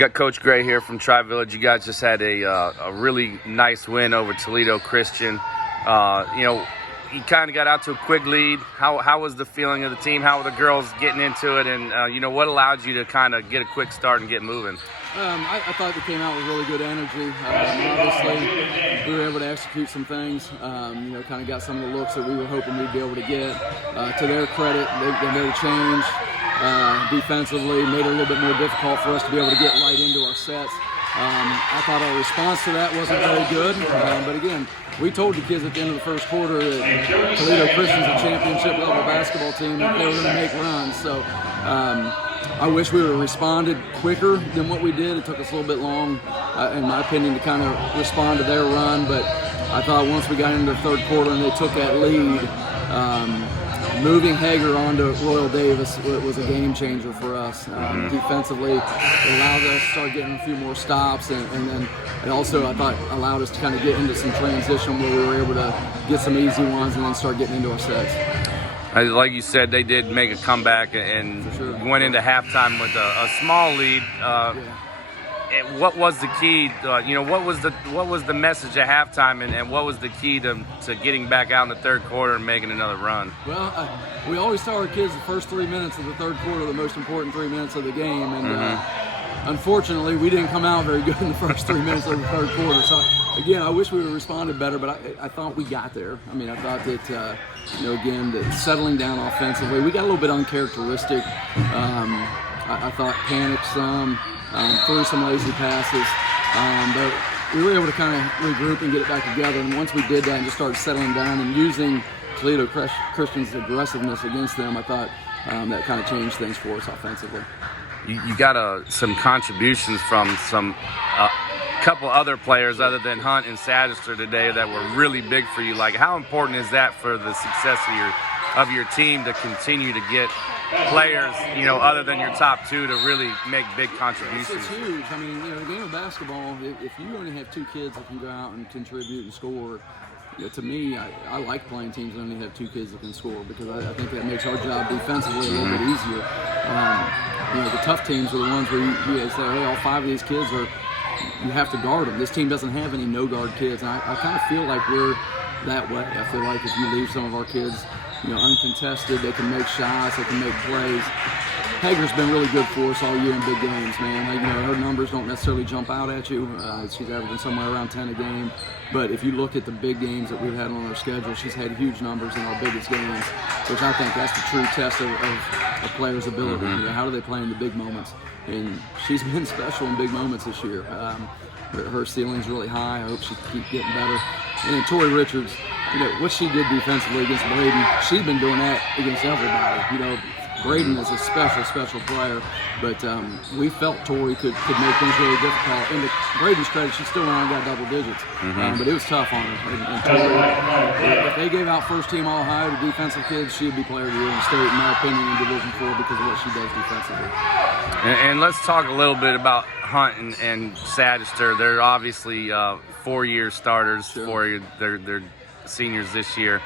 Got Coach Gray here from Tri-Village. You guys just had a really nice win over Toledo Christian. You kind of got out to a quick lead. How was the feeling of the team? How were the girls getting into it? And, what allowed you to kind of get a quick start and get moving? I thought they came out with really good energy. Obviously, we were able to execute some things. Kind of got some of the looks that we were hoping we'd be able to get. To their credit, they made a change defensively, made it a little bit more difficult for us to be able to get right into our sets. I thought our response to that wasn't very good, but again, we told the kids at the end of the first quarter that Toledo Christian's a championship level basketball team and they were going to make runs. So I wish we would have responded quicker than what we did. It took us a little bit long, in my opinion, to kind of respond to their run, but I thought once we got into the third quarter and they took that lead, moving Hager onto Royal Davis was a game changer for us. Defensively, it allowed us to start getting a few more stops, and then it also, I thought, allowed us to kind of get into some transition where we were able to get some easy ones and then start getting into our sets. Like you said, they did make a comeback and went into halftime with a small lead. What was the key? What was the message at halftime, and what was the key to getting back out in the third quarter and making another run? Well, we always tell our kids the first 3 minutes of the third quarter are the most important 3 minutes of the game, and unfortunately, we didn't come out very good in the first 3 minutes of the third quarter. So again, I wish we would have responded better, but I thought we got there. I mean, I thought that again, that settling down offensively, we got a little bit uncharacteristic. I thought panicked some. Threw some lazy passes, but we were able to kind of regroup and get it back together. And once we did that and just started settling down and using Toledo Christian's aggressiveness against them, I thought that kind of changed things for us offensively. You got some contributions from some couple other players other than Hunt and Sadister today that were really big for you. Like, how important is that for the success of your team to continue to get players, other than your top two, to really make big contributions? It's huge. I mean, the game of basketball, if you only have two kids that can go out and contribute and score, to me, I like playing teams that only have two kids that can score, because I think that makes our job defensively a little bit easier. The tough teams are the ones where you say, hey, all five of these kids you have to guard them. This team doesn't have any no-guard kids, and I kind of feel like we're that way. I feel like if you leave some of our kids uncontested, they can make shots, they can make plays. Hager's been really good for us all year in big games, man. Her numbers don't necessarily jump out at you. She's averaging somewhere around 10 a game. But if you look at the big games that we've had on our schedule, she's had huge numbers in our biggest games, which I think that's the true test of a player's ability. How do they play in the big moments? And she's been special in big moments this year. Her ceiling's really high. I hope she can keep getting better. And then Tori Richards, what she did defensively against Braden, she's been doing that against everybody. Braden is a special player, but we felt Tori could make things really difficult. And to Braden's credit, she still went on and got double digits, but it was tough on her. And Tori, if they gave out first-team All-Ohio to defensive kids, she'd be player of the year in the state, in my opinion, in Division IV because of what she does defensively. And let's talk a little bit about Hunt and Sadister. They're obviously four-year starters for you. They're seniors this year.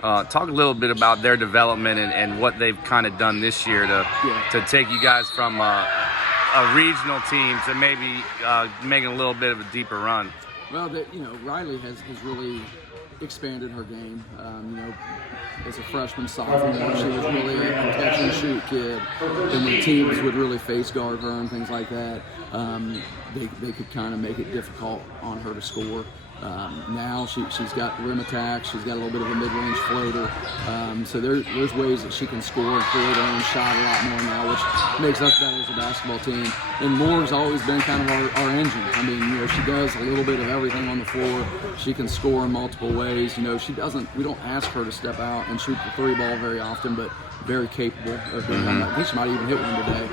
Talk a little bit about their development and what they've kind of done this year to take you guys from a regional team to maybe making a little bit of a deeper run. Well, Riley has really expanded her game. As a freshman, sophomore, she was really a catch-and-shoot kid, and when teams would really face guard her and things like that, they could kind of make it difficult on her to score. Now she's got rim attack, she's got a little bit of a mid-range floater, so there's ways that she can score and create her own shot a lot more now, which makes us better as a basketball team. And Moore's always been kind of our engine. I mean, she does a little bit of everything on the floor. She can score in multiple ways. We don't ask her to step out and shoot the three ball very often, but very capable of doing that. I think she might even hit one today.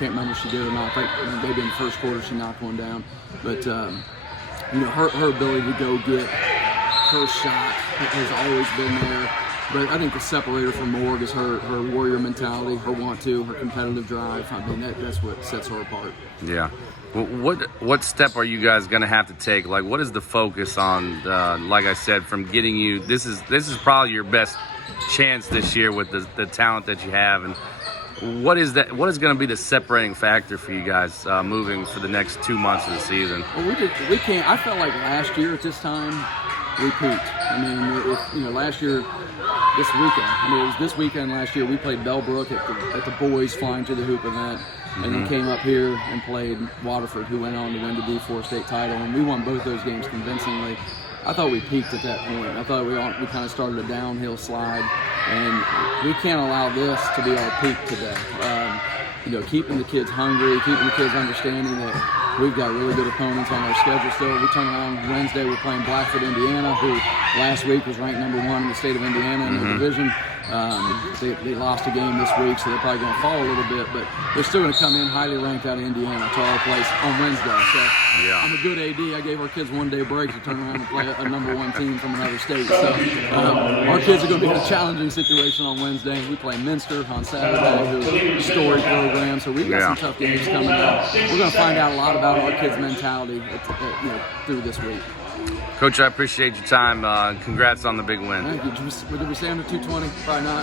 Can't remember if she did or not. I think maybe in the first quarter she knocked one down, but her ability to go get her shot has always been there. But I think the separator from Morg is her warrior mentality, her want-to, her competitive drive. I mean, that's what sets her apart. Yeah. What step are you guys going to have to take? Like, what is the focus on, like I said, from getting you – this is probably your best chance this year with the talent that you have. And What is that? What is going to be the separating factor for you guys moving for the next 2 months of the season? Well, we can't. I felt like last year at this time we peaked. I mean, last year, this weekend. I mean, it was this weekend last year. We played Bellbrook at the boys flying to the hoop event, and then came up here and played Waterford, who went on to win the D4 state title, and we won both those games convincingly. I thought we peaked at that point. I thought we kind of started a downhill slide, and we can't allow this to be our peak today. Keeping the kids hungry, keeping the kids understanding that we've got really good opponents on our schedule still. We turn around Wednesday, we're playing Blackfoot, Indiana, who last week was ranked #1 in the state of Indiana in the division. They lost a game this week, so they're probably going to fall a little bit, but they're still going to come in highly ranked out of Indiana to our place on Wednesday. So I'm a good AD. I gave our kids 1 day break to turn around and play a #1 team from another state. So our kids are going to be in a challenging situation on Wednesday. We play Minster on Saturday, who's a storied program, so we've got some tough games coming up. We're going to find out a lot about our kids' mentality through this week. Coach, I appreciate your time. Congrats on the big win. Thank you. Did we stay under 220? Probably not.